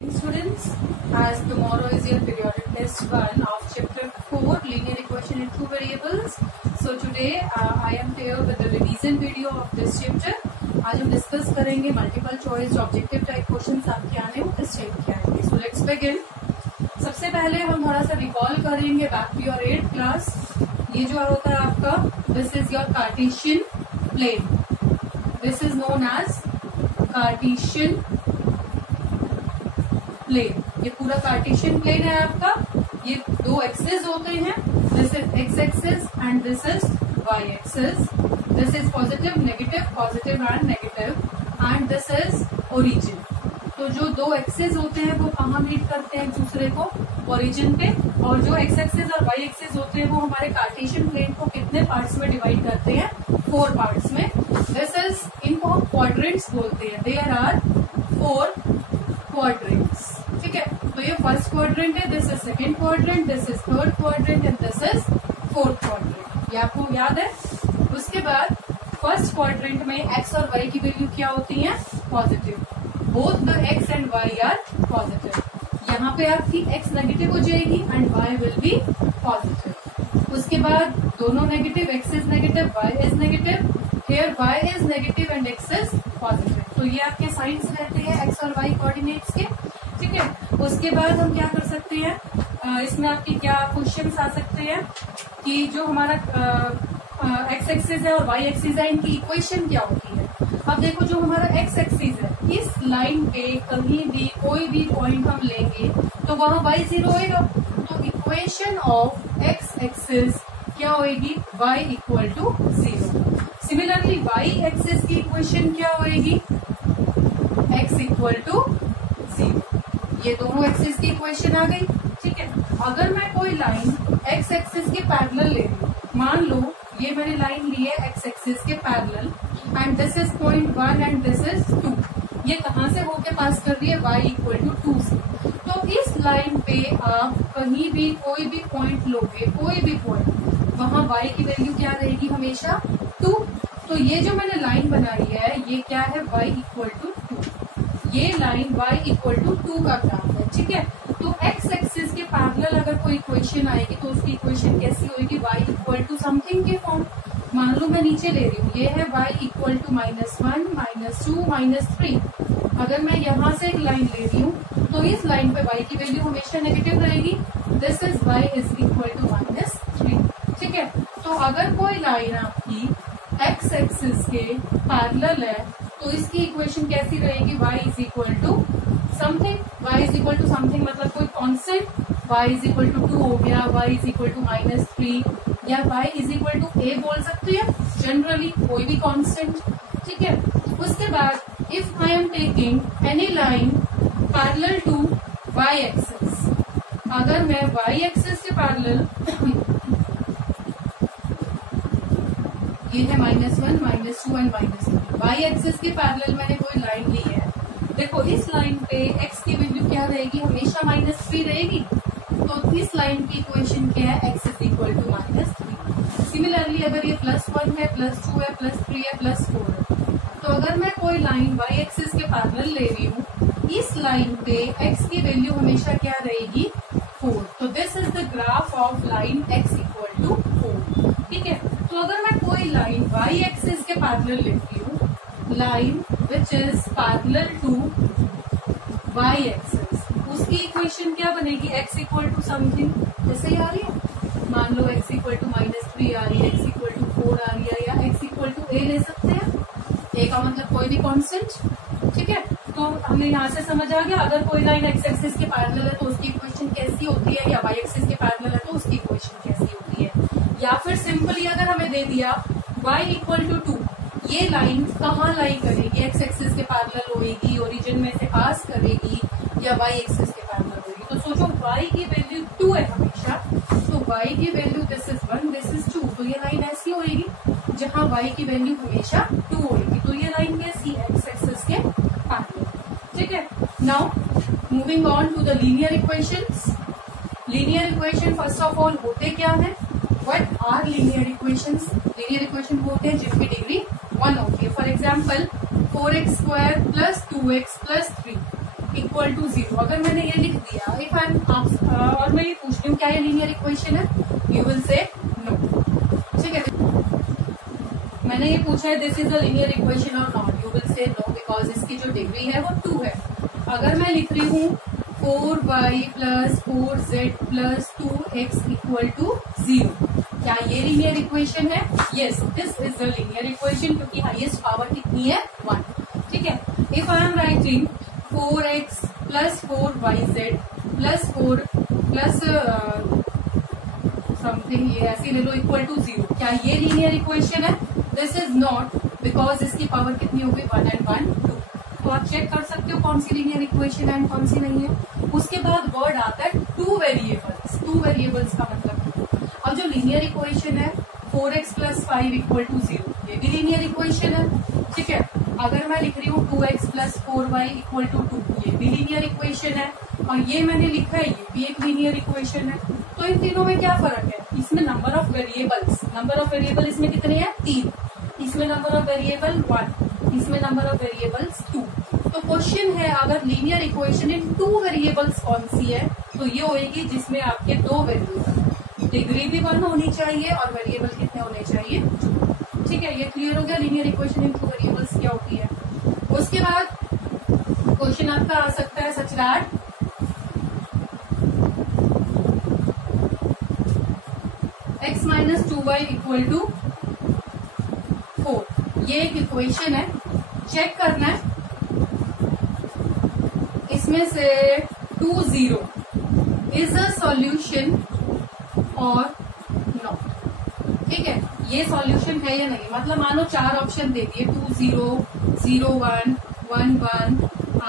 Students, as tomorrow is your periodic test 1 of chapter 4 linear equation in two variables. So today I am here with the revision video of this chapter. आज हम discuss करेंगे multiple choice objective type questions आपके आने वो किस type के आएंगे. So let's begin. सबसे पहले हम थोड़ा सा रिकॉल करेंगे back to your 8th class. ये जो होता है आपका, this is your Cartesian plane. This is known as Cartesian plane. ये पूरा कार्टेशियन प्लेन है आपका. ये दो एक्सिस होते हैं. This is x axis and this is y axis. This is positive negative and negative and this is origin. तो जो दो एक्सिस होते हैं वो कहाँ मीट करते हैं एक दूसरे को? ओरिजिन पे. और जो एक्स एक्सिस और वाई एक्सिस होते हैं वो हमारे कार्टेशियन प्लेन को कितने पार्ट्स में डिवाइड करते हैं? 4 पार्ट्स में. दिस इज, इनको हम क्वाड्रेंट्स बोलते हैं. There are 4 quadrants. ठीक है. तो ये फर्स्ट क्वाड्रेंट है, this is second quadrant, this is third quadrant and this is fourth quadrant. ये आपको याद है. उसके बाद फर्स्ट क्वाड्रेंट में एक्स और वाई की वैल्यू क्या होती है? Positive. Both the x and y are positive. यहाँ पे आपकी एक्स नेगेटिव हो जाएगी and y will be positive. उसके बाद दोनों negative, x is negative, y is negative. Here y is negative and x is positive. तो ये आपके साइंस रहते हैं एक्स और वाई कोऑर्डिनेट्स के. ठीक है. उसके बाद हम क्या कर सकते हैं, इसमें आपके क्या क्वेश्चंस आ सकते हैं कि जो हमारा एक्स एक्सिस है और वाई एक्सिस है, इनकी इक्वेशन क्या होती है. अब देखो, जो हमारा एक्स एक्सिस है, इस लाइन पे कहीं भी कोई भी पॉइंट हम लेंगे तो वहां वाई 0 होएगा. तो इक्वेशन ऑफ एक्स एक्सिस क्या होएगी? Y equal to 0. Similarly y axis की इक्वेशन क्या होएगी? X equal to 0. ये दोनों एक्सिस की इक्वेशन आ गई. ठीक है. अगर मैं कोई लाइन एक्स एक्सिस के पैरेलल ले रही हूँ, मान लो ये मैंने लाइन ली है एक्स एक्सिस के parallel and this is point 1 and this is 2. ये कहाँ से होके पास कर रही है? y इक्वल टू 2 से. तो इस लाइन पे आप कहीं भी कोई भी पॉइंट लोगे, कोई भी पॉइंट, वहां y की वैल्यू क्या रहेगी? हमेशा 2. तो ये जो मैंने लाइन बनाई है ये क्या है? y equal to 2. ये लाइन y इक्वल टू 2 का ग्राफ है. ठीक है. तो x एक्सिस के पैरेलल अगर कोई इक्वेशन आएगी तो उसकी इक्वेशन कैसी होगी? y इक्वल टू समथिंग के फॉर्म. मान लो मैं नीचे ले रही हूँ, ये है y इक्वल टू -1, -2, -3. अगर मैं यहाँ से एक लाइन ले रही हूँ तो इस लाइन पे y की वैल्यू हमेशा नेगेटिव रहेगी. This is y is equal to -3. ठीक है. तो अगर कोई लाइन आपकी x एक्सिस के पैरेलल है तो इसकी इक्वेशन कैसी रहेगी? y is equal to something. y is equal to something मतलब कोई constant. y is equal to 2 हो गया, y इज इक्वल टू -3 या y is equal to a बोल सकते हैं जनरली, कोई भी कांस्टेंट. ठीक है. उसके बाद if I am taking any line parallel to y axis, अगर मैं y एक्सिस के पैरेलल ये है -1, -2 एंड -3. y एक्सिस के पैरेलल मैंने कोई लाइन ली है. देखो, इस लाइन पे x की वैल्यू क्या रहेगी? हमेशा -3 रहेगी. तो इस लाइन की इक्वेशन क्या है? x is equal to -3. Similarly अगर ये +1 है, +2 है, +3 है, +4 है, तो अगर मैं कोई लाइन y एक्सिस के पैरेलल ले रही हूँ, इस लाइन पे x की वैल्यू हमेशा क्या रहेगी? 4. तो this is the graph of line x equal to 4. ठीक है. तो अगर मैं कोई लाइन y एक्सिस के पैरेलल लेती हूँ, line which is parallel to y axis, उसकी इक्वेशन क्या बनेगी? x equal to something. जैसे ही आ रही है, मान लो x इक्वल टू -3 आ रही है, x इक्वल टू 4 आ रही है, या x इक्वल टू a ले सकते हैं. a का मतलब कोई भी कांस्टेंट. ठीक है. तो हमें यहाँ से समझ आ गया, अगर कोई लाइन x एक्सिस के पैरेलल है तो उसकी इक्वेशन कैसी होती है, या y एक्सिस के पैरेलल है तो उसकी इक्वेशन कैसी होती है. या फिर सिंपली अगर हमें दे दिया y इक्वल टू 2, ये लाइन कहाँ लाई करेगी? एक्स एक्सिस के पैरेलल होगी, ओरिजिन में से पास करेगी, या y एक्सिस के पैरेलल होगी. तो सोचो, y की वैल्यू 2 है हमेशा, तो y की value this is 1, this is 2. तो ये लाइन ऐसी होगी जहाँ y की वैल्यू हमेशा 2 होगी. तो ये लाइन कैसी है? एक्स एक्सिस के पैरेलल. ठीक है. Now moving on to the linear equations. Linear equation first of all होते क्या है? What are linear equations? Linear equation होते हैं जिनकी डिग्री 1 होती है. For example 4x² + 2x + 3. Equal to 0। अगर मैंने ये लिख दिया इफ आई एम और मैं ये पूछ रही हूँ क्या ये लीनियर इक्वेशन है, यू विल से नो। ठीक है, मैंने ये पूछा है this is a linear equation और not, you will say no because इसकी जो डिग्री है वो 2 है। अगर मैं लिख रही हूँ 4y plus 4z plus 2x equal to 0, क्या ये लीनियर इक्वेशन है? Yes, this is the linear equation क्योंकि हाईएस्ट पावर कितनी है 1। ठीक है, if I am writing 4x plus 4yz plus 4 plus something ये ऐसे ले लो इक्वल टू 0, क्या ये लीनियर इक्वेशन है? दिस इज नॉट बिकॉज इसकी पावर कितनी होगी 1 and 1 2। तो आप चेक कर सकते हो कौन सी लीनियर इक्वेशन है एंड कौन सी नहीं है। उसके बाद वर्ड आता है 2 वेरिएबल्स। 2 वेरिएबल्स का मतलब अब जो लीनियर इक्वेशन है 4x प्लस 5 इक्वल टू 0, ये भी लीनियर इक्वेशन है। ठीक है, अगर मैं लिख रही हूँ 2x plus 4y equal to 2, ये भी लीनियर इक्वेशन है। और ये मैंने लिखा है ये भी एक लीनियर इक्वेशन है। तो इन तीनों में क्या फर्क है? इसमें नंबर ऑफ वेरिएबल इसमें कितने हैं 3, इसमें नंबर ऑफ वेरिएबल 1, इसमें नंबर ऑफ वेरिएबल्स 2। तो क्वेश्चन है अगर लीनियर इक्वेशन इन 2 वेरिएबल्स कौन सी है, तो ये होएगी जिसमें आपके 2 वेरिएबल, डिग्री भी 1 होनी चाहिए और वेरिएबल कितने होने चाहिए 2। ठीक है, ये क्लियर हो गया लीनियर इक्वेशन इन 2 वेरिएबल्स क्या होती है। उसके बाद क्वेश्चन आपका आ सकता है such that x minus 2y equal to 4, ये एक इक्वेशन है, चेक करना है इसमें से 2 0 इज अ सॉल्यूशन और नॉट। ठीक है, ये सॉल्यूशन है या नहीं, मतलब मानो 4 ऑप्शन दे दिए 2 0 0 1 1 1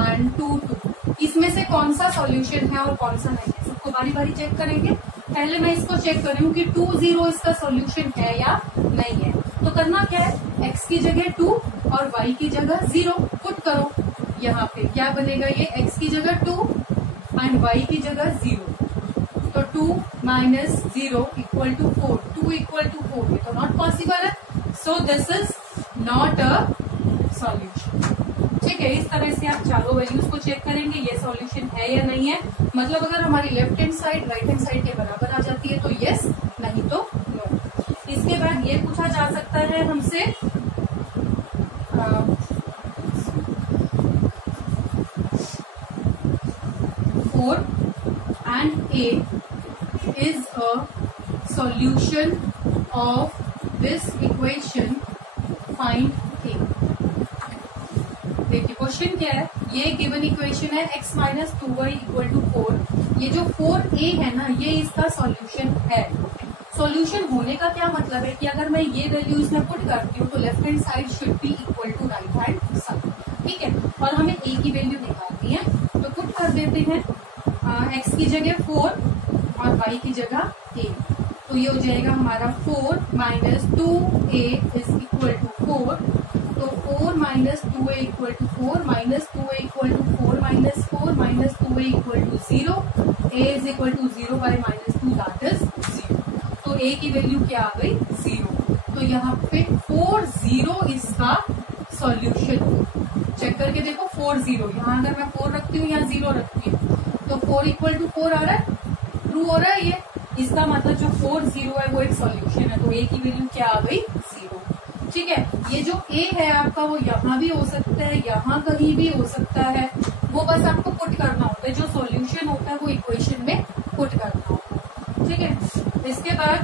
एंड 2 2, इसमें से कौन सा सॉल्यूशन है और कौन सा नहीं है, सबको बारी बारी चेक करेंगे। पहले मैं इसको चेक कर रही हूँ कि 2 0 इसका सॉल्यूशन है या नहीं है। तो करना क्या है, x की जगह 2 और y की जगह 0 पुट करो। यहाँ पे क्या बनेगा, ये x की जगह 2 एंड y की जगह 0। तो 2 minus 0 equal to 4, 2 equal to 4, ये तो नॉट पॉसिबल है। So this is not a solution. ठीक है, इस तरह से आप चारों वैल्यूज को चेक करेंगे ये सॉल्यूशन है या नहीं है। मतलब अगर हमारी left hand side right hand side के बराबर आ जाती है तो यस, नहीं तो नो। इसके बाद ये पूछा जा सकता है हमसे 4 and A is a solution of this equation, find A। देखिए क्वेश्चन क्या है, ये गिवन इक्वेशन है x minus 2y equal to 4। ये जो 4a है ना, ये इसका सॉल्यूशन है। सॉल्यूशन होने का क्या मतलब है कि अगर मैं ये वैल्यू इसमें पुट करती हूँ तो left hand side should be equal to right hand side. ठीक है, और हमें a की वैल्यू निकालनी है तो पुट कर देते हैं x की जगह 4 और y की जगह a। तो ये हो जाएगा हमारा 4 minus 2a is equal to 4। तो 4 minus 2a equal to 4 minus 2a equal to 4 minus 4 minus 2a equal to 0। a is equal to 0 by minus 2 that is 0। तो a की वैल्यू क्या आ गई 0। तो यहाँ पे 4 0 इसका सॉल्यूशन। चेक करके देखो 4 0, यहाँ अगर मैं 4 रखती हूँ यहाँ 0 रखती हूँ तो 4 इक्वल टू 4 आ रहा है, ट्रू हो रहा है ये। इसका मतलब जो 4 0 है वो एक सॉल्यूशन है। तो a की वैल्यू क्या आ गई 0। ठीक है, ये जो a है आपका वो यहाँ भी हो सकता है, यहाँ कहीं भी हो सकता है, वो बस आपको पुट करना होता है। जो सॉल्यूशन होता है वो इक्वेशन में पुट करना होता है। ठीक है, इसके बाद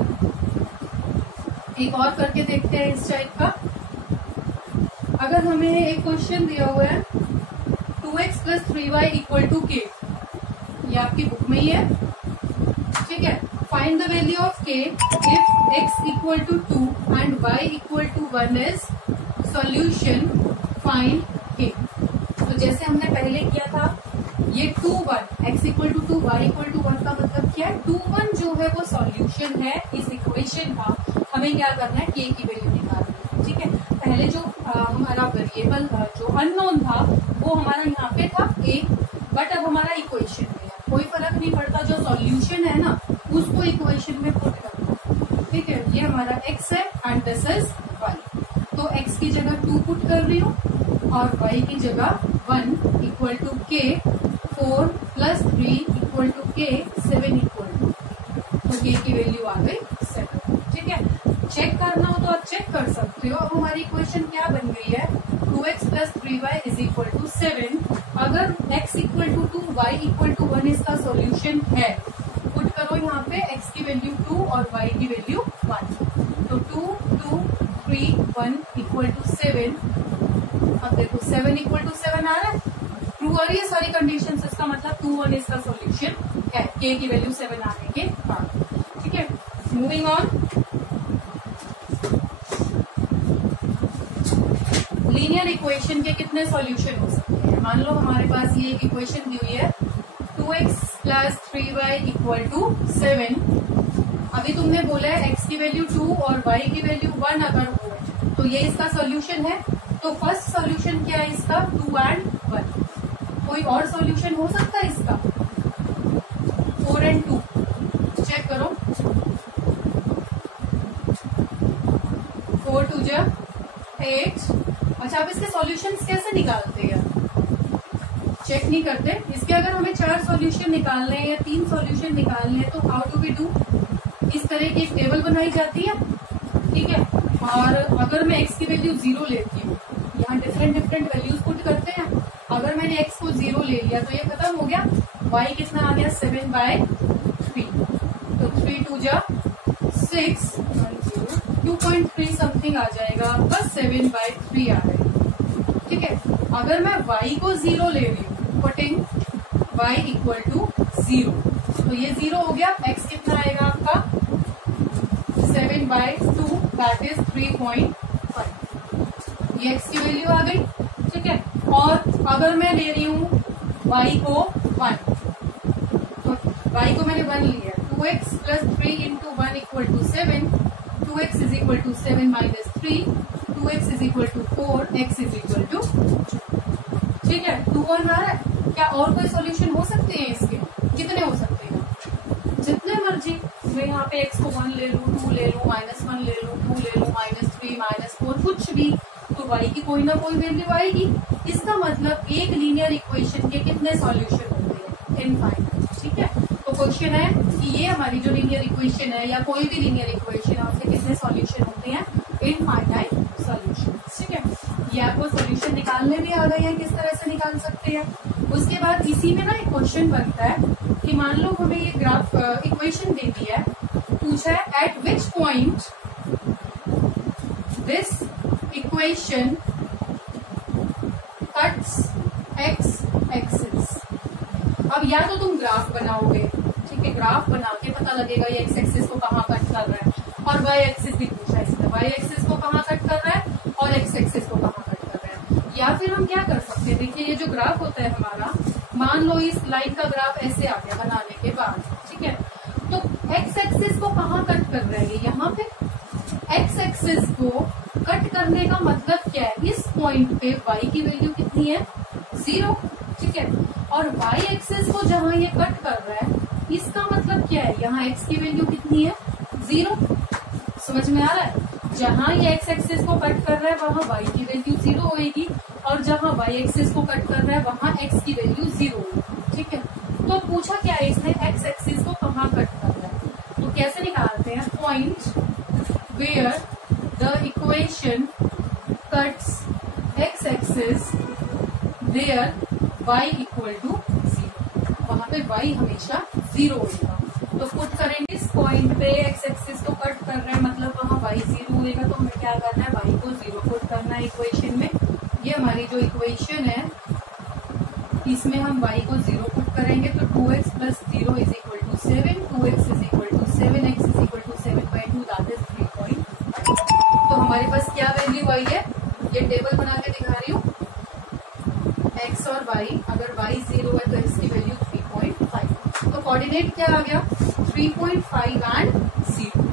एक और करके देखते हैं इस टाइप का। अगर हमें एक क्वेश्चन दिया हुआ है 2x plus 3y equal to k, ये आपकी बुक में ही है। ठीक है, find the value of k if x equal to 2 and y equal to 1 is solution, find k। तो जैसे हमने पहले किया था ये 2 1 x equal to 2 y equal to 1 का मतलब क्या है, 2 1 जो है वो सॉल्यूशन है इस इक्वेशन का। हमें क्या करना है, k की वैल्यू निकालनी है। ठीक है, पहले जो हमारा वेरिएबल जो अननोन था वो हमारा यहाँ पे था a, बट अब हमारा इक्वेशन में है। कोई फर्क नहीं पड़ता, जो सॉल्यूशन है ना उसको इक्वेशन में पुट करना। ठीक है, ये हमारा x है एंड दिस इज y। तो x की जगह 2 पुट कर रही हूँ और y की जगह 1 equal to k 4 plus 3 equal to k 7 equal to, तो k की वैल्यू आ गई 7। ठीक है, चेक करना हो तो आप चेक कर सकते हो। अब हमारी इक्वेशन क्या बन गई है, 2x plus 3y is equal to 7। अगर x equal to 2 y equal to 1 इसका सॉल्यूशन है, पुट करो यहाँ पे x की वैल्यू 2 और y की वैल्यू 1, तो 2 2 3 1 इक्वल टू 7। अब देखो 7 इक्वल टू 7 आ रहा है, ट्रू आ रही है सारी कंडीशन, इसका मतलब 2 1 इसका सॉल्यूशन है k की वैल्यू 7 आने के बाद। ठीक है, मूविंग ऑन। लीनियर इक्वेशन के कितने सॉल्यूशन हो सकते हैं। मान लो हमारे पास ये एक इक्वेशन दी हुई है 2x plus 3y equal to 7। अभी तुमने बोला है x की वैल्यू 2 और y की वैल्यू 1 अगर हो तो ये इसका सॉल्यूशन है। तो फर्स्ट सॉल्यूशन क्या है इसका, 2 and 1। कोई और सॉल्यूशन हो सकता है इसका, 4 and 2। चेक करो, 4 2 जा 8। अच्छा, अब इसके सॉल्यूशंस कैसे निकालते हैं, चेक नहीं करते। इसके अगर हमें 4 सॉल्यूशन निकालने हैं या 3 सॉल्यूशन निकालने हैं तो हाउ डू वी डू, इस तरह की एक टेबल बनाई जाती है। ठीक है, और अगर मैं x की वैल्यू 0 लेती हूँ, यहाँ डिफरेंट डिफरेंट वैल्यूज पुट करते हैं। अगर मैंने x को 0 ले लिया तो ये खत्म हो गया, y कितना आ गया 7/3, तो 3 2 जा 6, 2.3 समथिंग आ जाएगा, बस 7/3 आ जाएगा। ठीक है, अगर मैं y को 0 ले रही हूँ, पुटिंग y इक्वल टू 0, तो ये 0 हो गया, x कितना आएगा आपका 7/2, दैट इज 3.5, ये x की वैल्यू आ गई। ठीक है, और अगर मैं ले रही हूँ y को 1, तो y को मैंने 1 लिया, 2x plus 3 into 1 equal to 7, 2x is equal to 7 minus 3, 2x is equal to 4, x is equal to 2। ठीक है, 2 1 आ रहा है। क्या और कोई सॉल्यूशन हो सकते हैं इसके, कितने हो सकते हैं, जितने मर्जी। मैं यहाँ पे x को 1 ले लूँ, 2 ले लूँ, -1 ले लूँ, 2 ले लूँ, -3 -4, कुछ भी, तो y की कोई ना कोई वैल्यू आएगी। इसका मतलब एक लीनियर इक्वेशन के कितने सॉल्यूशन होते हैं, इनफाइनाइट। ठीक है, तो क्वेश्चन है कि ये हमारी जो लीनियर इक्वेशन है या कोई भी लीनियर इक्वेशन है उसके कितने सॉल्यूशन होते हैं, इनफाइनाइट सॉल्यूशन। ठीक है, ये आपको सॉल्यूशन निकालने भी आ गए हैं, किस तरह से निकाल सकते हैं। उसके बाद इसी में ना एक क्वेश्चन बनता है कि मान लो हमें ये ग्राफ इक्वेशन दे दी है, पूछा है eight which point this equation cuts x axis. अब या तो तुम ग्राफ बनाओगे, ठीक है, ग्राफ बना के पता लगेगा ये x एक्सिस को कहाँ कट कर रहा है, और y एक्सिस भी पूछा है इसमें, y एक्सिस को कहाँ कट कर रहा है और x एक्सिस को कहाँ कट कर रहा है। या फिर हम क्या कर सकते हैं, देखिए ये जो ग्राफ होता है हमारा, मान लो इस लाइन का ग्राफ ऐसे आ गया बनाने के बाद। ठीक है, तो x एक्सिस को कहाँ कट कर रहा है, यहाँ पे x एक्सिस को कट करने का मतलब क्या है, इस पॉइंट पे y की वैल्यू कितनी है 0। ठीक है, और y एक्सिस को जहां ये कट कर रहा है इसका मतलब क्या है, यहाँ x की वैल्यू कितनी है 0। समझ में आ रहा है, जहां ये x एक्सिस को कट कर रहा है वहां y की वैल्यू 0 होगी, और जहां y एक्सिस को कट कर रहा है वहां x की वैल्यू 0 होगी। ठीक है, तो पूछा क्या है इसने, x एक्सिस को कहाँ कट कर रहा है, तो कैसे निकालते हैं, point where the equation cuts x axis there y equal to 0, वहां पे y हमेशा 0 होगा। तो पुट करेंगे इस पॉइंट पे x एक्सिस को कट कर रहे हैं, मतलब वहां y 0 होगा, तो हमें क्या करना है, y को 0 पुट करना है इक्वेशन में। ये हमारी जो इक्वेशन है इसमें हम y को 0 पुट करेंगे, तो 2x plus 0 is equal to 7, 2x is equal to 7, x is equal to 7/2, that is 3.5। तो हमारे पास क्या वैल्यू आई है, ये टेबल बना के दिखा रही हूँ, x और y, अगर y 0 है तो x की वैल्यू 3.5, तो कोऑर्डिनेट क्या आ गया 3.5 and 0।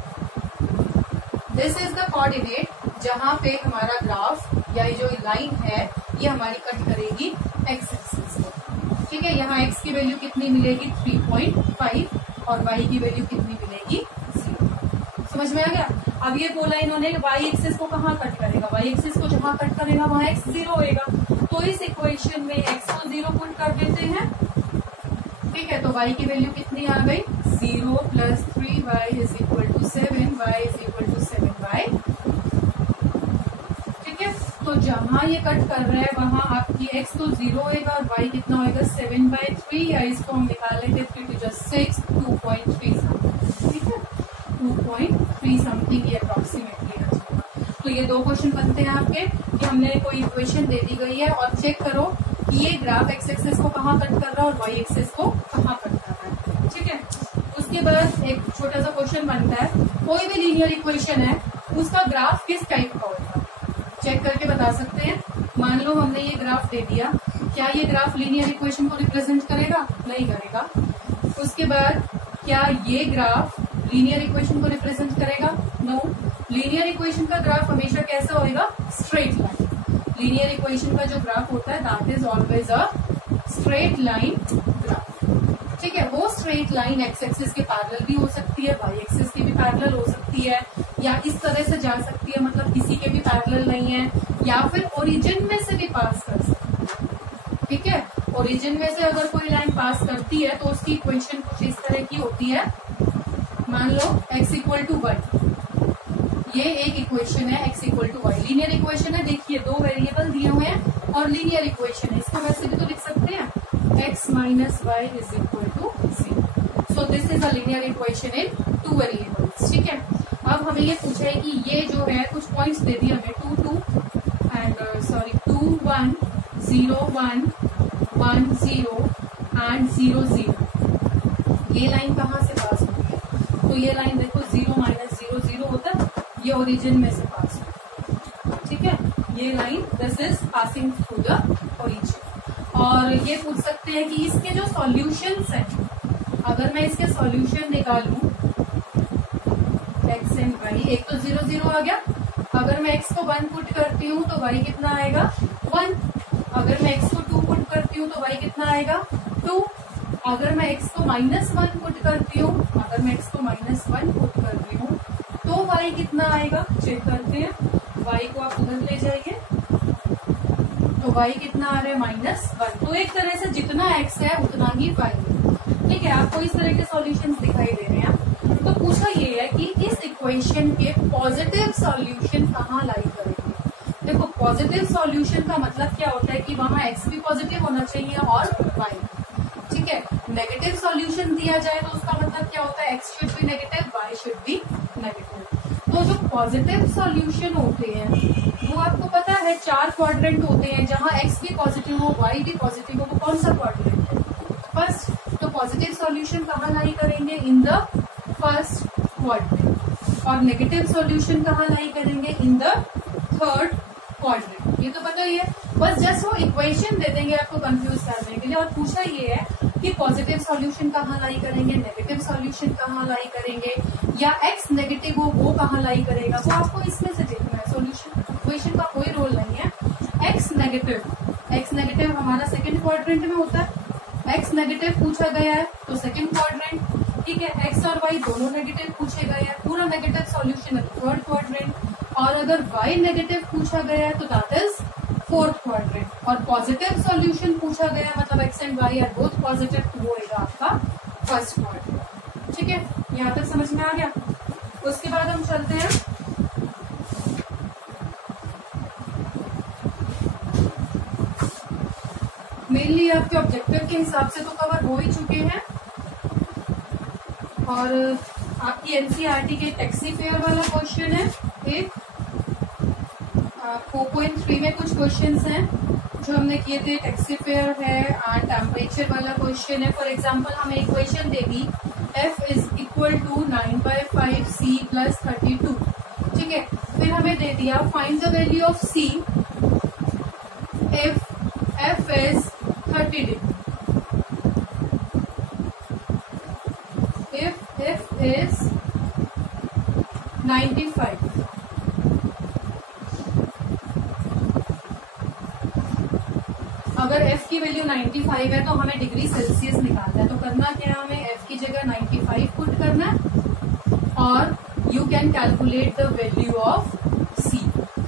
This is the coordinate जहां पे हमारा ग्राफ या ये जो लाइन है ये हमारी कट करेगी x एक्सिस को। ठीक है, यहाँ x की वैल्यू कितनी मिलेगी 3.5 और y की वैल्यू कितनी मिलेगी 0। समझ में आ गया। अब ये बोला इन्होंने y एक्सिस को कहाँ कट करेगा, y एक्सिस को जहां कट करेगा वहां x 0 होएगा, तो इस इक्वेशन में x को 0 पुट कर देते हैं ठीक है, तो y की वैल्यू कितनी आ गई 0 + 3y = 7, y = 7y। ठीक है, तो जहां ये कट कर रहा है वहां आपकी x तो 0 होगा और y कितना होगा 7/3, या इसको हम निकाल लेंगे 3 × 6 2.3 समथिंग। ठीक है, 2.3 समथिंग ये अप्रोक्सीमेटली आ जाएगा। तो ये दो क्वेश्चन बनते हैं आपके कि हमने कोई इक्वेशन दे दी गई है और चेक करो कि ये ग्राफ x एक्सिस को कहाँ कट कर रहा है और y एक्सिस को कहाँ कट कर रहा है। ठीक है, उसके बाद एक छोटा सा क्वेश्चन बनता है, कोई भी लीनियर इक्वेशन है उसका ग्राफ किस टाइप का होगा, चेक करके बता सकते हैं। मान लो हमने ये ग्राफ दे दिया, क्या ये ग्राफ लीनियर इक्वेशन को रिप्रेजेंट करेगा? नहीं करेगा। उसके बाद क्या ये ग्राफ लीनियर इक्वेशन को रिप्रेजेंट करेगा? नो। लीनियर इक्वेशन का ग्राफ हमेशा कैसा होएगा? Straight line. लीनियर इक्वेशन का जो ग्राफ होता है that is always a straight line graph. ठीक है, वो स्ट्रेट लाइन एक्स एक्सिस के पैरेलल भी हो सकती है, वाई एक्सिस की भी पैरेलल हो सकती है, या इस तरह से जा सकती है, मतलब किसी के भी पैरेलल नहीं है, या फिर ओरिजिन में से भी पास कर सकती है। ठीक है, ओरिजिन में से अगर कोई लाइन पास करती है तो उसकी इक्वेशन कुछ इस तरह की होती है। मान लो x = y, ये एक इक्वेशन है x = y, लीनियर इक्वेशन है। देखिए दो वेरिएबल दिए हुए हैं और लीनियर इक्वेशन है, इसको वैसे भी तो लिख सकते हैं x - y = 0। So this is a linear equation in 2 variables. ठीक है, अब हमें ये पूछा है कि ये जो है कुछ पॉइंट्स दे दिए हमें 2 2 1 0 1 1 0 एंड 0 0। ये लाइन कहाँ से पास होती है? तो ये लाइन देखो 0 - 0 0 होता है, ये ओरिजिन में से पास होता है। ठीक है, ये line this is passing through the origin. और ये पूछ सकते हैं कि इसके जो सॉल्यूशंस हैं, अगर मैं इसके सॉल्यूशन निकालूं x एंड y, एक तो 0 0 आ गया, अगर मैं x को 1 पुट करती हूँ तो y कितना आएगा 1, अगर मैं x को 2 पुट करती हूँ तो y कितना आएगा 2, अगर मैं x को -1 पुट करती हूँ, अगर मैं x को -1 पुट करती हूँ तो y कितना आएगा, चेक करते हैं। y को आप उधर ले जाइए तो y कितना आ रहा है -1, तो एक तरह से जितना x है उतना ही y है। ठीक है, आपको इस तरह के सॉल्यूशंस दिखाई दे रहे हैं। तो पूछा ये है कि इस इक्वेशन के पॉजिटिव सॉल्यूशन कहाँ लाई करेंगे। देखो पॉजिटिव सॉल्यूशन का मतलब क्या होता है कि वहां x भी पॉजिटिव होना चाहिए और y। ठीक है, नेगेटिव सॉल्यूशन दिया जाए तो उसका मतलब क्या होता है, x should be negative, y should be negative. तो जो पॉजिटिव सॉल्यूशन होते हैं वो आपको पता है 4 क्वाड्रेंट होते हैं, जहां x भी पॉजिटिव हो y भी पॉजिटिव हो, तो कौन सा क्वाड्रेंट है? फर्स्ट। तो पॉजिटिव सॉल्यूशन कहाँ लाई करेंगे? In the first quadrant. और नेगेटिव सॉल्यूशन कहाँ लाई करेंगे? In the third quadrant. ये तो पता ही है, बस जस्ट वो इक्वेशन दे देंगे आपको कंफ्यूज करने के लिए। और पूछा ये है कि पॉजिटिव सॉल्यूशन कहाँ लाई करेंगे, नेगेटिव सॉल्यूशन कहाँ लाई करेंगे, या x नेगेटिव हो वो कहाँ लाई करेगा, वो आपको इसमें से देखना है। सॉल्यूशन इक्वेशन का कोई रोल नहीं है। x नेगेटिव हमारा सेकंड क्वाड्रेंट में होता है, x नेगेटिव पूछा गया है तो सेकंड क्वाड्रेंट। ठीक है, x और y दोनों नेगेटिव पूछे गए हैं, पूरा नेगेटिव सॉल्यूशन है थर्ड क्वाड्रेंट। और अगर y नेगेटिव पूछा गया है तो दैट इज फोर्थ क्वाड्रेंट। और पॉजिटिव सॉल्यूशन पूछा गया मतलब x and y are both positive, तो वो होगा आपका फर्स्ट क्वाड्रेंट। ठीक है, यहाँ तक समझ में आ गया। उसके बाद हम चलते हैं मेनली आपके ऑब्जेक्टिव के हिसाब से तो कवर हो ही चुके हैं। और आपकी एनसीईआरटी के टैक्सी फेयर वाला क्वेश्चन है एक, 4.3 में कुछ क्वेश्चंस हैं जो हमने किए थे, टैक्सी फेयर है एंड टेम्परेचर वाला क्वेश्चन है। फॉर एग्जांपल हमें इक्वेशन देगी f = 9/5c + 32। ठीक है, फिर हमें दे दिया find the value of c if f is 30 degree, if f is 95। अगर f की वैल्यू 95 है तो हमें डिग्री सेल्सियस निकालना है, तो करना क्या है, हमें f की जगह 95 पुट करना है और you can calculate the value of c।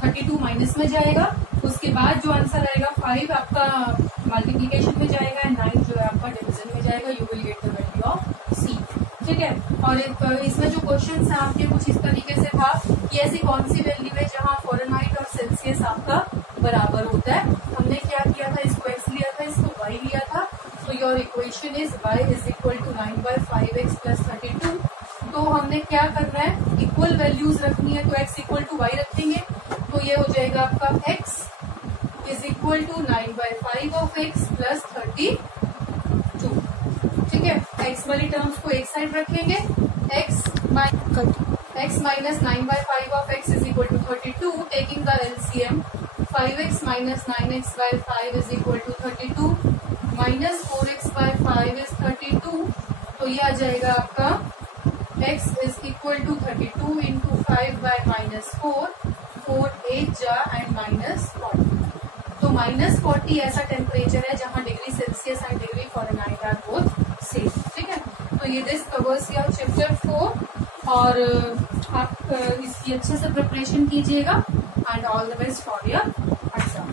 32 minus में जाएगा, उसके बाद जो आंसर आएगा 5 आपका मल्टीप्लीकेशन में जाएगा, 9 जो है आपका डिवीजन में जाएगा, यू विल गेट और इसमें जो क्वेश्चन है आपके कुछ इस तरीके से था कि ऐसी कौन सी वैल्यू है जहां फ़ारेनहाइट और सेल्सियस आपका बराबर होता है। हमने क्या किया था, इसको x लिया था, इसको y लिया था। तो your equation is y is equal to 9/5x plus 32। तो हमने क्या करना है, इक्वल वैल्यूज रखनी है, तो x इक्वल टू y रखेंगे। तो ये हो जाएगा आपका x is equal to 9/5 of x plus 32। ठीक है, x वाली टर्म्स को एक साइड रखेंगे, x minus 9/5 of x is equal to 32, taking the LCM 5x minus 9x/5 is equal to 32, minus 4x/5 is 32। तो ये आ जाएगा आपका x is equal to 32 into 5/-4, 4 8 जा एंड -40। तो -40 ऐसा टेम्परेचर है जहां degree Celsius and degree Fahrenheit are both same. ठीक है, तो ये दिस कवर्स योर चैप्टर 4 और आप इसकी अच्छे से प्रिपरेशन कीजिएगा and all the best for your exam.